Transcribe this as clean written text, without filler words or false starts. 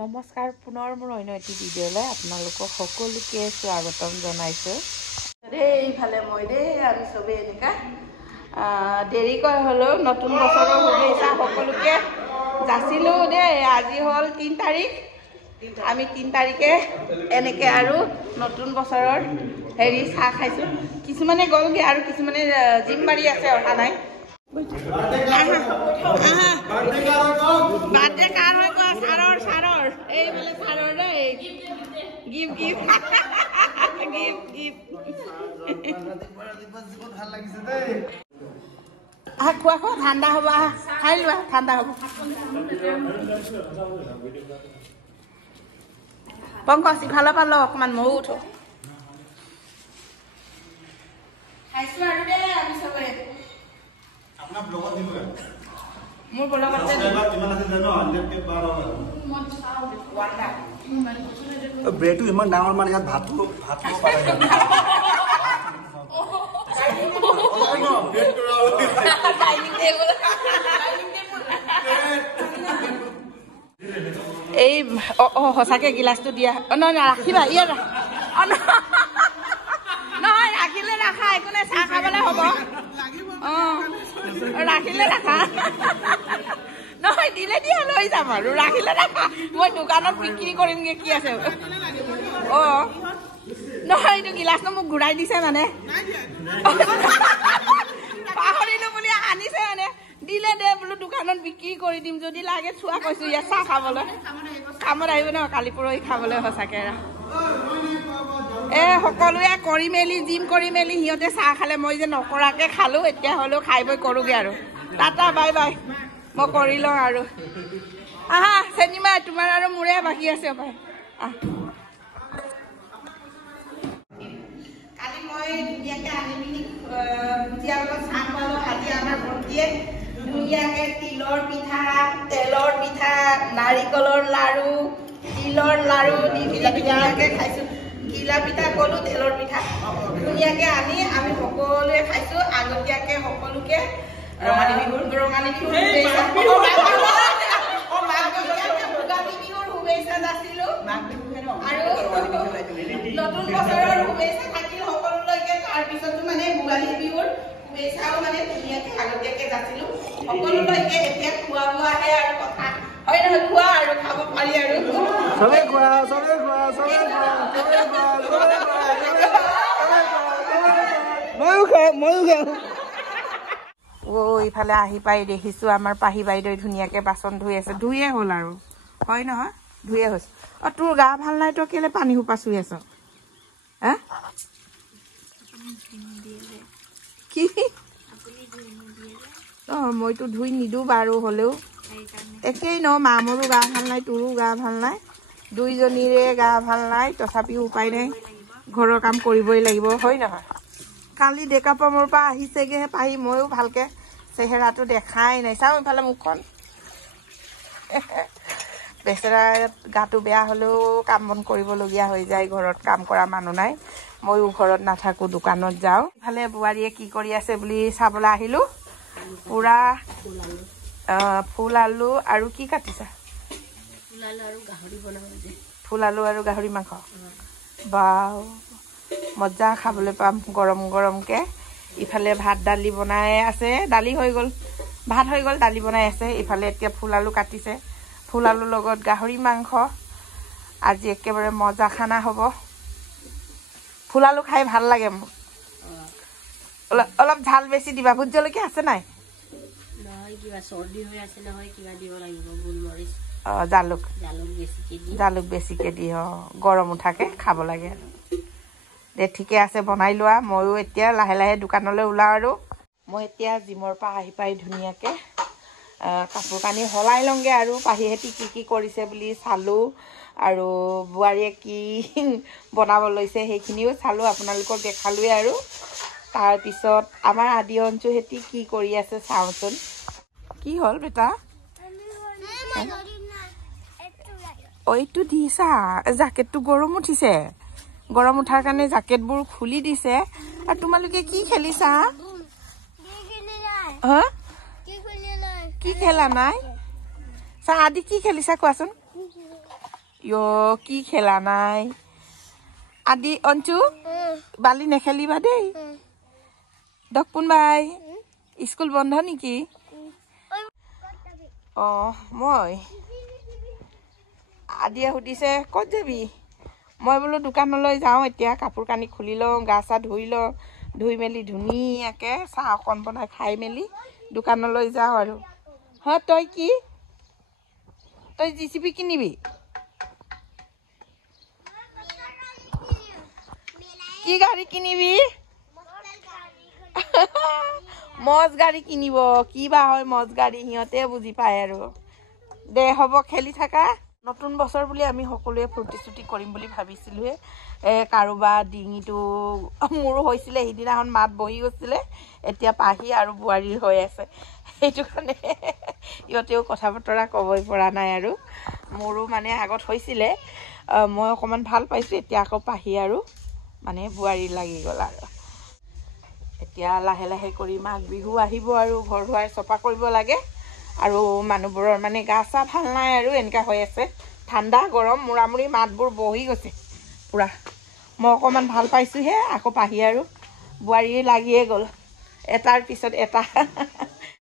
নমস্কাৰ পুনৰ মোৰ অন্য এটি ভিডিঅ'লৈ আপোনালোকক সকলোকে স্বাগতম জনাইছোঁ। এইফালে মই আমি চবেই এনেকা দেৰিকৈ হ'লেও নতুন বছৰৰ শুভেচ্ছা সকলোকে যাচিলোঁ দেই। আজি হ'ল 3 তাৰিখ, আমি 3 তাৰিখে এনেকৈ আৰু নতুন বছৰৰ চাহ খাইছোঁ। কিছুমানে গ'লগৈ আৰু কিছুমানে জিম মাৰি আছে, অহা নাই। বাৰ্থডে কাৰ হৈ গ'ল? ছাৰৰ এইফালে ছাৰৰ দেই। গিফ্ট খোৱা ঠাণ্ডা হ'ব, খাই লোৱা, ঠাণ্ডা হ'ব। পংকজ ইফালৰ পৰা লওঁ অকণমান, ময়ো উঠো। খাইছোঁ আৰু দেই আমি চবে। মোৰ ব্লগত ব্ৰেডটো ইমান ডাঙৰ, মানে ইয়াত ভাতো পাৰে। এই সঁচাকে গিলাচটো দিয়া নহয়, ৰাখিবা ইয়াত নহয়, ৰাখিলে ৰাখা, একো নাই, চাহ খাবলৈ হ'ব। ৰাখিলে ৰাখা নহয়, দিলে দিয়া লৈ যাম আৰু, ৰাখিলে ৰাখা। মই দোকানত বিক্ৰী কৰিমগে, কি আছে। নহয়, এইটো গিলাচটো মোক ঘূৰাই দিছে, মানে পাহৰিলো বুলি আনিছে, মানে দিলে দে বোলো, দোকানত বিক্ৰী কৰি দিম, যদি লাগে চোৱা কৈছো। ইয়াত চাহ খাবলৈ কামত আহিব ন, কালি পৰহি খাবলৈ। সঁচাকে সকলোৱে কৰি মেলি, জিম কৰি মেলি সিহঁতে চাহ খালে, মই যে নকৰাকে খালো। এতিয়া হ'লেও খাই বৈ কৰোগে আৰু। Tata, bye bye. মই কৰি লওঁ আৰু। আহা চেনিমা, তোমাৰ আৰু মোৰে বাকী আছে। কালি মই ধুনীয়াকে আনি পিনি ভুজিয়া লগত চাহ খোৱালো। আজি আমাৰ ভণ্টিয়ে ধুনীয়াকে তিলৰ পিঠা, তেলৰ পিঠা, নাৰিকলৰ লাৰু, তিলৰ লাৰু দি ধুনীয়াকে খাইছো। ঘিলা পিঠা কলো, তেলৰ পিঠা ধুনীয়াকে আনি আমি সকলোৱে খাইছো। আগতীয়াকে সকলোকে ৰঙালী বিহুৰ শুভেচ্ছা যাচিলো আৰু নতুন বছৰৰ শুভেচ্ছা থাকিল সকলোলৈকে। তাৰপিছতো মানে ভোগালী বিহুৰ শুভেচ্ছাও মানে ধুনীয়াকে আগতীয়াকে যাচিলো সকলোলৈকে। এতিয়া খোৱা বোৱাহে আৰু কথা, হয় নহয়? খোৱা আৰু খাব পাৰি আৰু ইফালে আহি পাই দেখিছো আমাৰ পাহি বাইদেউ ধুনীয়াকে বাচন ধুই আছে। ধুইয়ে হ'ল আৰু, হয় নহয়? ধুইয়ে হৈছে। তোৰ গা ভাল নাই, তই কেলে পানী সোপা চুই আছ? কি মইতো ধুই নিদো বাৰু, হ'লেও একেই ন। মামৰো গা ভাল নাই, তোৰো গা ভাল নাই, দুইজনীৰে গা ভাল নাই। তথাপিও উপায় নাই, ঘৰৰ কাম কৰিবই লাগিব, হয় নহয়? কালি ডেকাপামৰ পৰা আহিছেগেহে পাহি। ময়ো ভালকে চেহেৰাটো দেখাই নাই। চাওঁ ইফালে মুখখন। বেচেৰা গাটো বেয়া হ'লেও কাম বন কৰিবলগীয়া হৈ যায়। ঘৰত কাম কৰা মানুহ নাই, ময়ো ঘৰত নাথাকো, দোকানত যাওঁ। ইফালে বোৱাৰীয়ে কি কৰি আছে বুলি চাবলৈ আহিলো। পুৰা ফুল আলু আৰু কি কাটিছা? ফুল আলু আৰু গাহৰি মাংস। বাও, মজা খাবলৈ পাম গৰম গৰমকে। ইফালে ভাত দালি বনাই আছে, দালি হৈ গ'ল, ভাত হৈ গ'ল, দালি বনাই আছে। ইফালে এতিয়া ফুল আলু কাটিছে, ফুল আলুৰ লগত গাহৰি মাংস। আজি একেবাৰে মজা খানা হ'ব। ফুল আলু খাই ভাল লাগে মোৰ। অলপ ঝাল বেছি দিবা। ভোট জলকীয়া আছে নাই? জালুক বেছিকে দি গৰম উঠাকে খাব লাগে আৰু। দে ঠিকে আছে, বনাই লোৱা। ময়ো এতিয়া লাহে লাহে দোকানলৈ ওলাওঁ আৰু। মই এতিয়া জিমৰ পৰা আহি পাই ধুনীয়াকে কাপোৰ কানি সলাই লওঁগে আৰু। পাহিহঁতি কি কৰিছে বুলি চালোঁ আৰু বোৱাৰীয়ে কি বনাব লৈছে সেইখিনিও চালোঁ, আপোনালোকক দেখালোৱে আৰু। তাৰপিছত আমাৰ আদি অঞ্চুহেঁতি কি কৰি আছে চাওঁচোন। কি হ'ল বেটা? এইটো দিছা? জাকেটটো গৰম উঠিছে, গৰম উঠাৰ কাৰণে জাকেটবোৰ খুলি দিছে। আৰু তোমালোকে কি খেলিছা? কি খেলা নাই? আদি কি খেলিছা কোৱাচোন? কি খেলা নাই আদি অঞ্চু বালি নেখেলিবা দেই দকপুন বাই স্কুল বন্ধ নেকি মই আদিয়ে সুধিছে ক'ত যাবি মই বোলো দোকানলৈ যাওঁ এতিয়া কাপোৰ কানি খুলি লওঁ গা চা ধুই লওঁ ধুই মেলি ধুনীয়াকৈ চাহ অকণ বনাই খাই মেলি দোকানলৈ যাওঁ আৰু তই কি তই জিচিপি কিনিবি কি গাড়ী কিনিবি মজ গাড়ী কিনিব কিবা হয় মজ গাড়ী সিহঁতে বুজি পায় আৰু দে হ'ব খেলি থাকা নতুন বছৰ বুলি আমি সকলোৱে ফূৰ্তি চুৰ্তি কৰিম বুলি ভাবিছিলোঁহে কাৰোবাৰ ডিঙিটো মোৰো হৈছিলে সেইদিনাখন মাত বহি গৈছিলে এতিয়া পাহি আৰু বোৱাৰীৰ হৈ আছে সেইটো কাৰণে ইহঁতেও কথা বতৰা ক'বই পৰা নাই আৰু মোৰো মানে আগত হৈছিলে মই অকণমান ভাল পাইছোঁ এতিয়া আকৌ পাহি আৰু মানে বোৱাৰী লাগি গ'ল আৰু এতিয়া লাহে লাহে কৰি মাঘ বিহু আহিব আৰু ঘৰ দুৱাৰ চফা কৰিব লাগে আৰু মানুহবোৰৰ মানে গা চা ভাল নাই আৰু এনেকুৱা হৈ আছে ঠাণ্ডা গৰম মূৰামূৰি মাতবোৰ বহি গৈছে পূৰা মই অকণমান ভাল পাইছোঁহে আকৌ পাহি আৰু বোৱাৰী লাগিয়ে গ'ল এটাৰ পিছত এটা